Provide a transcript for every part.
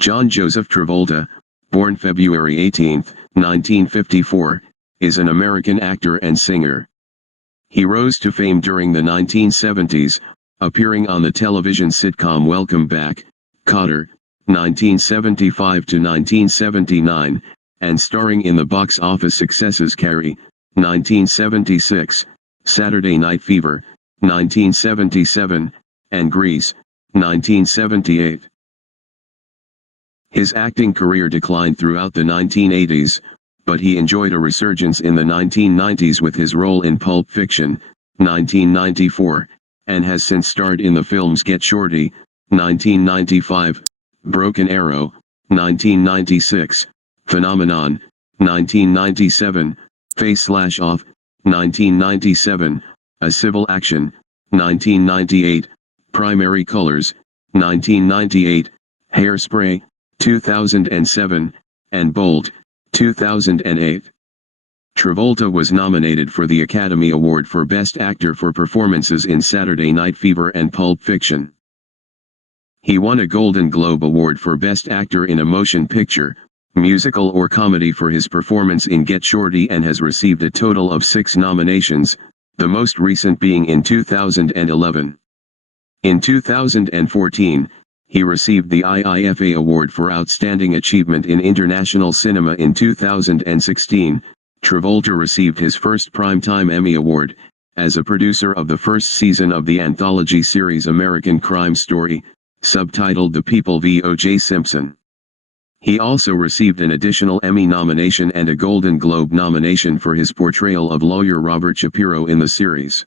John Joseph Travolta, born February 18, 1954, is an American actor and singer. He rose to fame during the 1970s, appearing on the television sitcom Welcome Back, Kotter, 1975 to 1979, and starring in the box office successes Carrie, 1976, Saturday Night Fever, 1977, and Grease, 1978. His acting career declined throughout the 1980s, but he enjoyed a resurgence in the 1990s with his role in Pulp Fiction, 1994, and has since starred in the films Get Shorty, 1995, Broken Arrow, 1996, Phenomenon, 1997, Face/Off, 1997, A Civil Action, 1998, Primary Colors, 1998, Hairspray, 2007, and Bolt, 2008. Travolta was nominated for the Academy Award for Best Actor for performances in Saturday Night Fever and Pulp Fiction. He won a Golden Globe Award for Best Actor in a Motion Picture, Musical or Comedy for his performance in Get Shorty and has received a total of 6 nominations, the most recent being in 2011. In 2014, he received the IIFA Award for Outstanding Achievement in International Cinema in 2016. Travolta received his first Primetime Emmy Award, as a producer of the first season of the anthology series American Crime Story, subtitled The People v. O.J. Simpson. He also received an additional Emmy nomination and a Golden Globe nomination for his portrayal of lawyer Robert Shapiro in the series.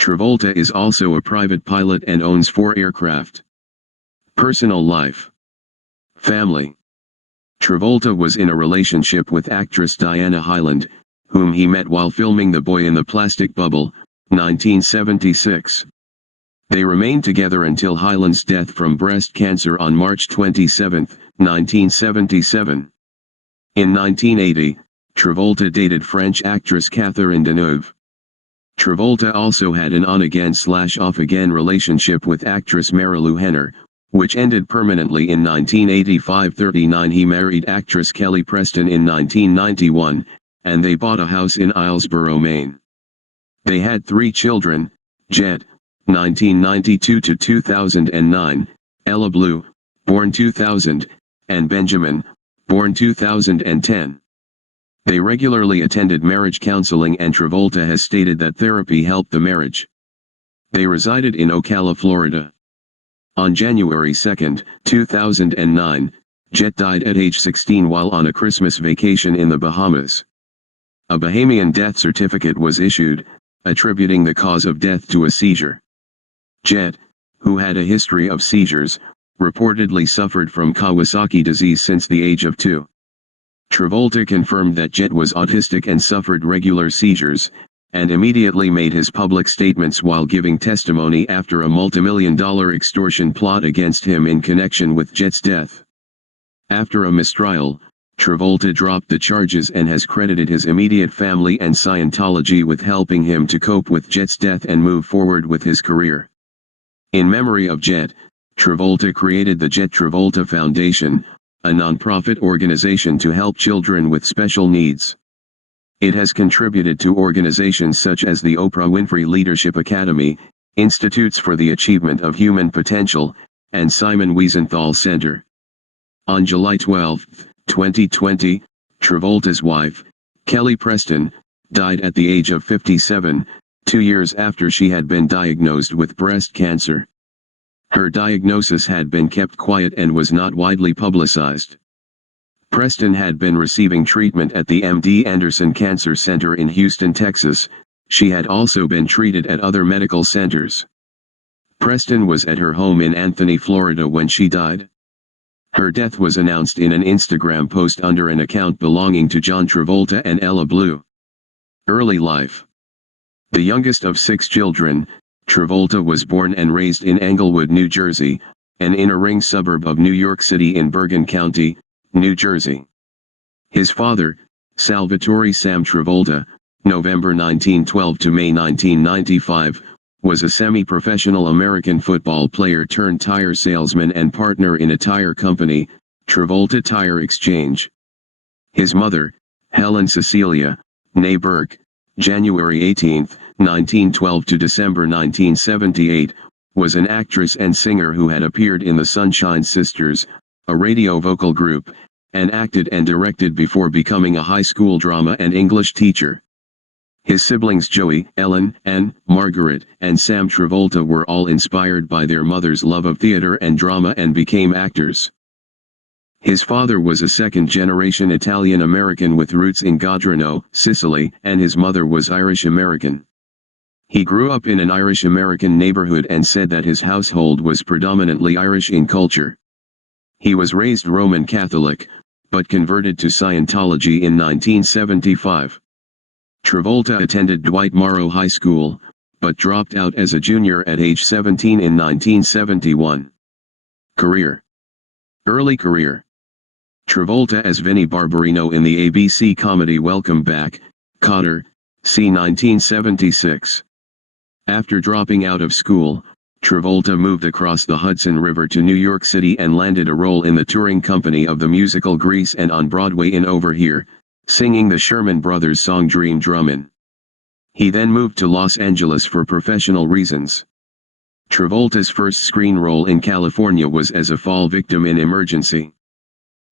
Travolta is also a private pilot and owns 4 aircraft. Personal life. Family. Travolta was in a relationship with actress Diana Hyland, whom he met while filming The Boy in the Plastic Bubble, 1976. They remained together until Hyland's death from breast cancer on March 27, 1977. In 1980, Travolta dated French actress Catherine Deneuve. Travolta also had an on-again/off-again relationship with actress Marilu Henner, which ended permanently in 1985-39. He married actress Kelly Preston in 1991, and they bought a house in Islesboro, Maine. They had 3 children, Jet, 1992 to 2009, Ella Blue, born 2000, and Benjamin, born 2010. They regularly attended marriage counseling, and Travolta has stated that therapy helped the marriage. They resided in Ocala, Florida. On January 2, 2009, Jet died at age 16 while on a Christmas vacation in the Bahamas. A Bahamian death certificate was issued, attributing the cause of death to a seizure. Jet, who had a history of seizures, reportedly suffered from Kawasaki disease since the age of 2. Travolta confirmed that Jet was autistic and suffered regular seizures, and immediately made his public statements while giving testimony after a multimillion-dollar extortion plot against him in connection with Jet's death. After a mistrial, Travolta dropped the charges and has credited his immediate family and Scientology with helping him to cope with Jet's death and move forward with his career. In memory of Jet, Travolta created the Jet Travolta Foundation, a non-profit organization to help children with special needs. It has contributed to organizations such as the Oprah Winfrey Leadership Academy, Institutes for the Achievement of Human Potential, and Simon Wiesenthal Center. On July 12, 2020, Travolta's wife, Kelly Preston, died at the age of 57, 2 years after she had been diagnosed with breast cancer. Her diagnosis had been kept quiet and was not widely publicized. Preston had been receiving treatment at the MD Anderson Cancer Center in Houston, Texas. She had also been treated at other medical centers. Preston was at her home in Anthony, Florida when she died. Her death was announced in an Instagram post under an account belonging to John Travolta and Ella Blue. Early life. The youngest of 6 children, Travolta was born and raised in Englewood, New Jersey, an inner-ring suburb of New York City in Bergen County, New Jersey. His father, Salvatore Sam Travolta, November 1912 to May 1995, was a semi-professional American football player turned tire salesman and partner in a tire company, Travolta Tire Exchange. His mother, Helen Cecilia, née Burke, January 18, 1912 to December 1978, was an actress and singer who had appeared in the Sunshine Sisters, a radio vocal group, and acted and directed before becoming a high school drama and English teacher. His siblings Joey, Ellen, Anne, Margaret, and Sam Travolta were all inspired by their mother's love of theater and drama and became actors. His father was a second-generation Italian-American with roots in Godrino, Sicily, and his mother was Irish-American. He grew up in an Irish-American neighborhood and said that his household was predominantly Irish in culture. He was raised Roman Catholic, but converted to Scientology in 1975. Travolta attended Dwight Morrow High School, but dropped out as a junior at age 17 in 1971. Career. Early career. Travolta as Vinnie Barbarino in the ABC comedy Welcome Back, Kotter, c. 1976. After dropping out of school, Travolta moved across the Hudson River to New York City and landed a role in the touring company of the musical Grease and on Broadway in Over Here, singing the Sherman Brothers song Dream Drummin'. He then moved to Los Angeles for professional reasons. Travolta's first screen role in California was as a fall victim in Emergency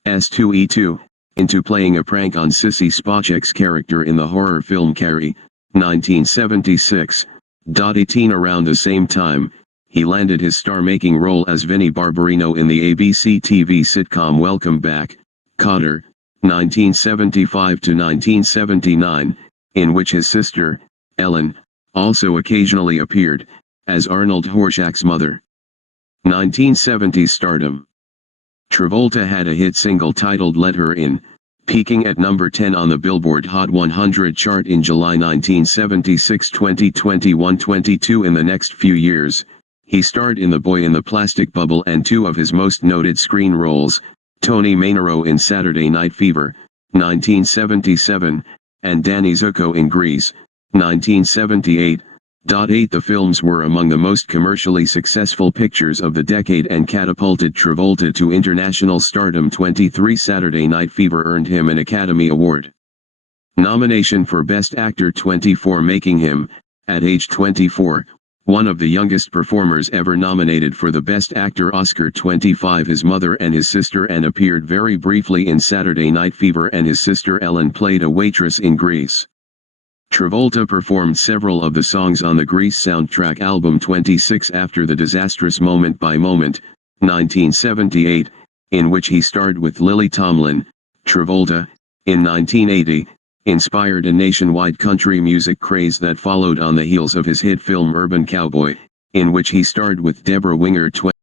S2E2, into playing a prank on Sissy Spacek's character in the horror film Carrie, 1976. 18 Around the same time, he landed his star-making role as Vinnie Barbarino in the ABC TV sitcom Welcome Back, Kotter, 1975 to 1979, in which his sister, Ellen, also occasionally appeared, as Arnold Horshack's mother. 1970s stardom. Travolta had a hit single titled Let Her In, peaking at number 10 on the Billboard Hot 100 chart in July 1976. 2021-22 In the next few years, he starred in The Boy in the Plastic Bubble and two of his most noted screen roles, Tony Manero in Saturday Night Fever, 1977, and Danny Zuko in Grease, 1978. 8 The films were among the most commercially successful pictures of the decade and catapulted Travolta to international stardom. 23 Saturday Night Fever earned him an Academy Award nomination for Best Actor. 24 Making him, at age 24, one of the youngest performers ever nominated for the Best Actor Oscar. 25 His mother and his sister Anne appeared very briefly in Saturday Night Fever and his sister Ellen played a waitress in Grease. Travolta performed several of the songs on the Grease soundtrack album 26 After the Disastrous Moment by Moment, 1978, in which he starred with Lily Tomlin. Travolta, in 1980, inspired a nationwide country music craze that followed on the heels of his hit film Urban Cowboy, in which he starred with Deborah Winger.